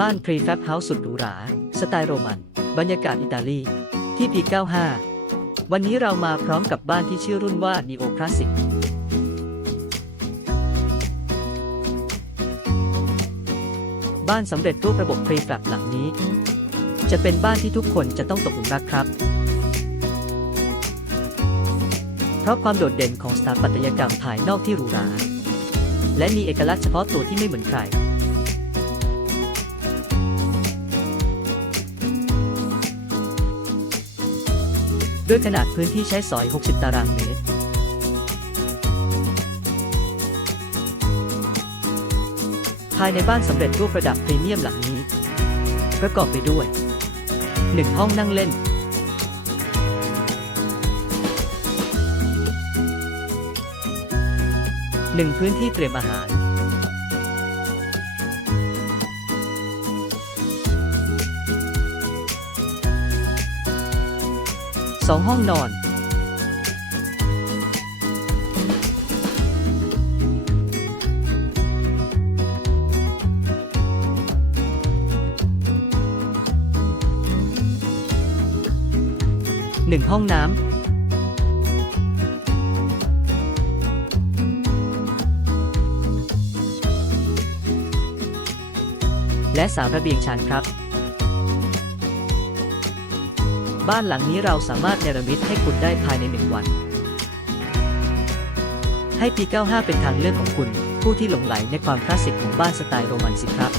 บ้านพรีแฟบเฮาส์สุดหรูหรา สไตล์โรมัน บรรยากาศอิตาลี ที่ P95 วันนี้เรามาพร้อมกับบ้านที่ชื่อรุ่นว่า Neo Classic บ้านสำเร็จรูประบบพรีแฟบหลังนี้ จะเป็นบ้านที่ทุกคนจะต้องตกหลุมรักครับ เพราะความโดดเด่นของสถาปัตยกรรมภายนอกที่หรูหรา และมีเอกลักษณ์เฉพาะตัวที่ไม่เหมือนใคร ด้วยขนาดพื้นที่ใช้สอย 60 ตารางเมตร ภายในบ้านสำเร็จรูประดับพรีเมียมหลังนี้ ประกอบไปด้วย 1 ห้องนั่งเล่น 1 พื้นที่เตรียมอาหาร สองห้องนอนหนึ่งห้องน้ำและสามระเบียงชานครับ บ้านหลังนี้เราสามารถเนรมิตให้คุณได้ภายในหนึ่งวัน ให้ P95 เป็นทางเลือกของคุณ ผู้ที่หลงไหลในความคลาสสิกของบ้านสไตล์โรมันสิครับ